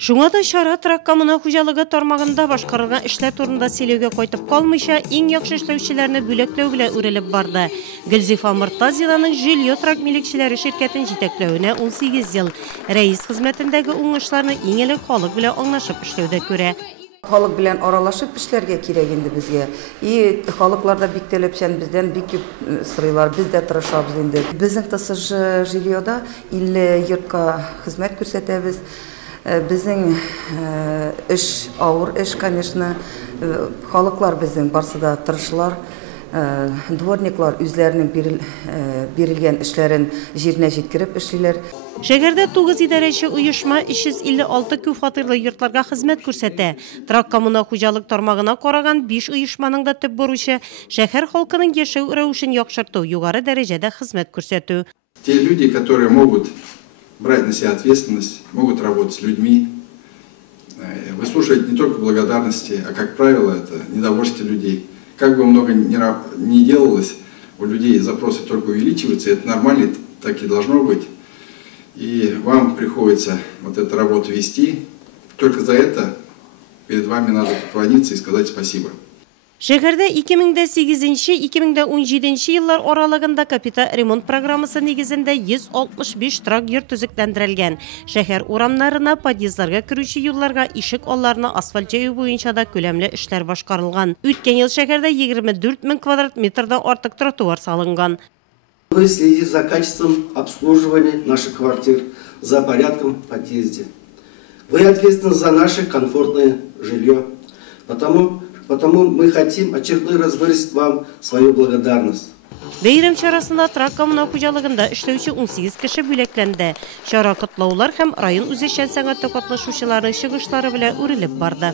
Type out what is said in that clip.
Шуңа да шара трак коммуна хуҗалыгы тармагында башкарылган эшләр турында сөйләүгә кайтып калмыйча, иң яхшы эшләүчеләрне бүләкләү белән үрелеп барды. Гөлзифа Мортазинаның Жильё трак милекчеләре ширкәтен җитәкләвенә 18 ел. Рәис хезмәтендәге уңышларны иң элек халык белән аңлашып эшләүдә күрә. Халык белән аралашып эшләргә кирәк инде безгә. И халыкларда бик таләпчән, бездән бик күп сорыйлар, без дә тырышабыз инде. Безнең ТСЖ Жильёда 50 йортка хезмәт күрсәтәбез. Безнең эш авыр эш, конечно, халыклар безнең барсы да тырышлар. Дворниклар үзләренең бирелгән эшләрен җиренә җиткереп эшлиләр. Шәһәрдә 9 идарәче оешма 356 күп фатирлы йортларга хезмәт күрсәтә. Трак коммуна хуҗалык тармагына караган 5 оешманың да төп бурычы шәһәр халкының яшәү рәвешен яхшырту, югары дәрәҗәдә хезмәт күрсәтү. Те люди, которые могут брать на себя ответственность, могут работать с людьми, выслушивать не только благодарности, а, как правило, это недовольство людей. Как бы много ни делалось, у людей запросы только увеличиваются, и это нормально, так и должно быть. И вам приходится вот эту работу вести. Только за это перед вами надо поклониться и сказать спасибо. Шәһәрдә 2008-2017 еллар аралыгында капиталь ремонт программасы нигезендә 165 трак йорт төзекләндерелгән. Шәһәр урамнарына, подъездларга керүче юлларга, ишек алларына асфальт җәю буенча да күләмле эшләр башкарылган. Үткән ел шәһәрдә 24 мең квадрат метрдан артык тротуар салынган. Вы следите за качеством обслуживания наших квартир, за порядком в подъезде. Вы ответственны за наше комфортное жилье. Потому мы хотим очередной раз выразить вам свою благодарность. Бәйрәм чарасында трак коммуна хуҗалыгында эшләүче 18 кеше бүләкләнде. Чара котлаулар һәм район үзешчән сәнгатьтә катнашучыларның чыгышлары белән үрелеп барды.